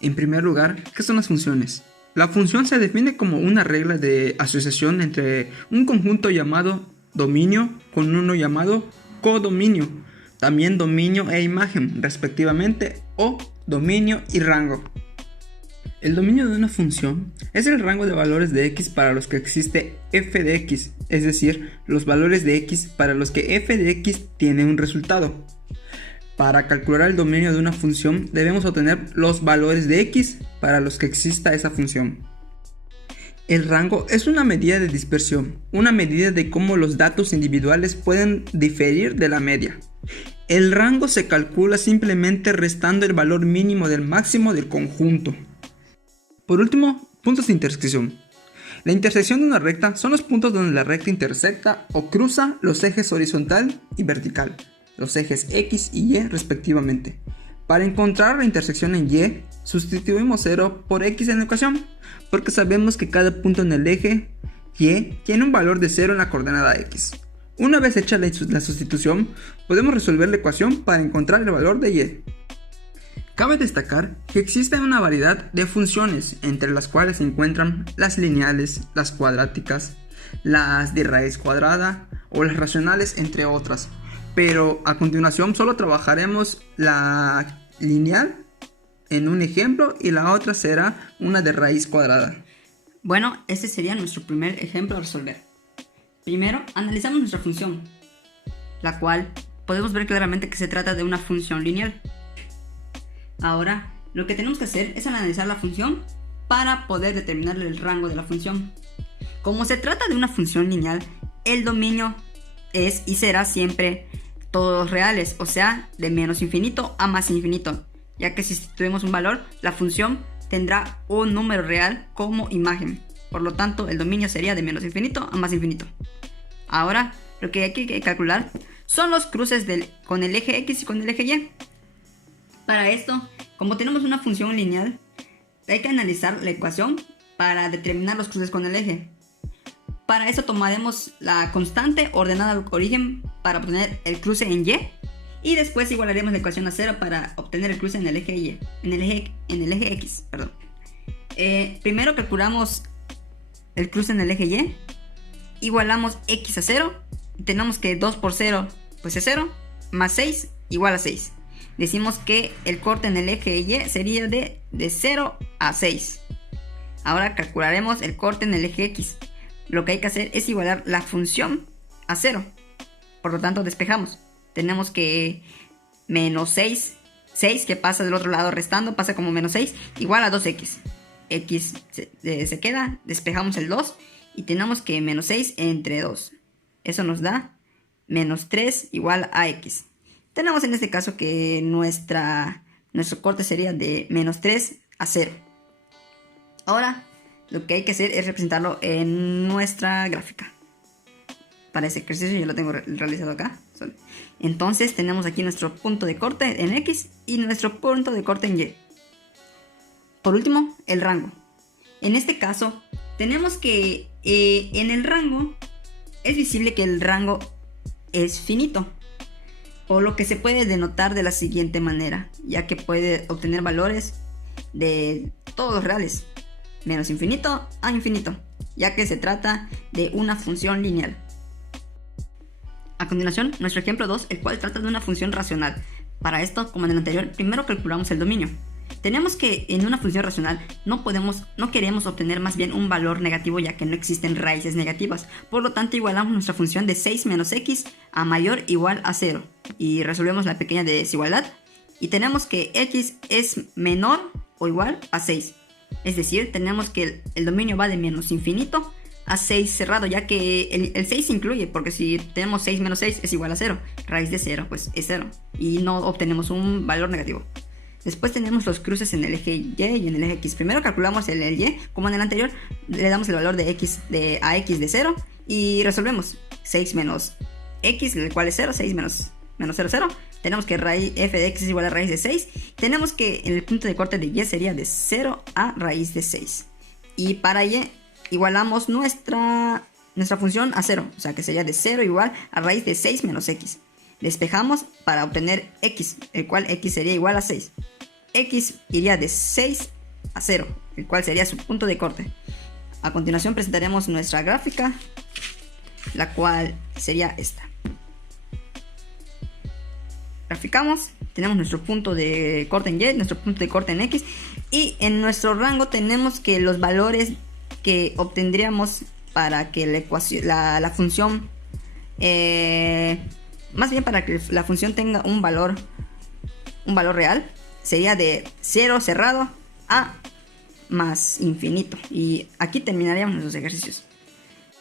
En primer lugar, ¿qué son las funciones? La función se define como una regla de asociación entre un conjunto llamado dominio con uno llamado codominio, también dominio e imagen respectivamente, o dominio y rango. El dominio de una función es el rango de valores de x para los que existe f de x, es decir, los valores de x para los que f de x tiene un resultado. Para calcular el dominio de una función debemos obtener los valores de x para los que exista esa función. El rango es una medida de dispersión, una medida de cómo los datos individuales pueden diferir de la media. El rango se calcula simplemente restando el valor mínimo del máximo del conjunto. Por último, puntos de intersección. La intersección de una recta son los puntos donde la recta intersecta o cruza los ejes horizontal y vertical, los ejes X y Y respectivamente. Para encontrar la intersección en Y, sustituimos 0 por X en la ecuación, porque sabemos que cada punto en el eje Y tiene un valor de 0 en la coordenada X. Una vez hecha la sustitución, podemos resolver la ecuación para encontrar el valor de Y. Cabe destacar que existe una variedad de funciones, entre las cuales se encuentran las lineales, las cuadráticas, las de raíz cuadrada o las racionales, entre otras. Pero a continuación solo trabajaremos la lineal en un ejemplo y la otra será una de raíz cuadrada. Bueno, este sería nuestro primer ejemplo a resolver. Primero, analizamos nuestra función, la cual podemos ver claramente que se trata de una función lineal. Ahora, lo que tenemos que hacer es analizar la función para poder determinar el rango de la función. Como se trata de una función lineal, el dominio es y será siempre todos reales, o sea, de menos infinito a más infinito, ya que si tuvimos un valor, la función tendrá un número real como imagen. Por lo tanto, el dominio sería de menos infinito a más infinito. Ahora, lo que hay que calcular son los cruces con el eje X y con el eje Y. Para esto, como tenemos una función lineal, hay que analizar la ecuación para determinar los cruces con el eje. Para eso tomaremos la constante ordenada al origen para obtener el cruce en Y, y después igualaremos la ecuación a 0 para obtener el cruce en el eje Y, en el eje X, perdón. Primero calculamos el cruce en el eje Y, igualamos X a 0, y tenemos que 2 por 0 pues es 0, más 6 igual a 6. Decimos que el corte en el eje Y sería de 0 a 6. Ahora calcularemos el corte en el eje X. Lo que hay que hacer es igualar la función a 0. Por lo tanto, despejamos. Tenemos que menos 6 que pasa del otro lado restando, pasa como menos 6, igual a 2x. X se queda, despejamos el 2 y tenemos que menos 6 entre 2. Eso nos da menos 3 igual a x. Tenemos en este caso que nuestro corte sería de menos 3 a 0. Ahora lo que hay que hacer es representarlo en nuestra gráfica. Para ese ejercicio yo lo tengo realizado acá. Entonces tenemos aquí nuestro punto de corte en X y nuestro punto de corte en Y. Por último, el rango. En este caso tenemos que en el rango es visible que el rango es finito, o lo que se puede denotar de la siguiente manera, ya que puede obtener valores de todos los reales, menos infinito a infinito, ya que se trata de una función lineal. A continuación, nuestro ejemplo 2, el cual trata de una función racional. Para esto, como en el anterior, primero calculamos el dominio. Tenemos que en una función racional no queremos obtener más bien un valor negativo, ya que no existen raíces negativas. Por lo tanto, igualamos nuestra función de 6 menos x a mayor o igual a 0. Y resolvemos la pequeña desigualdad. Y tenemos que x es menor o igual a 6. Es decir, tenemos que el dominio va de menos infinito a 6 cerrado, ya que el 6 se incluye, porque si tenemos 6 menos 6 es igual a 0. Raíz de 0 pues es 0. Y no obtenemos un valor negativo. Después tenemos los cruces en el eje Y y en el eje X. Primero calculamos el Y, como en el anterior, le damos el valor de X a X de 0 y resolvemos 6 menos X, el cual es 0, 6 menos 0, 0. Tenemos que f de X es igual a raíz de 6. Tenemos que el punto de corte de Y sería de 0 a raíz de 6. Y para Y igualamos nuestra función a 0, o sea que sería de 0 igual a raíz de 6 menos X. Despejamos para obtener X, el cual X sería igual a 6. x iría de 6 a 0, el cual sería su punto de corte. A continuación presentaremos nuestra gráfica, la cual sería esta. Graficamos, tenemos nuestro punto de corte en Y, nuestro punto de corte en X, y en nuestro rango tenemos que los valores que obtendríamos para que la ecuación, la función, más bien para que la función tenga un valor real, sería de 0 cerrado a más infinito. Y aquí terminaríamos nuestros ejercicios.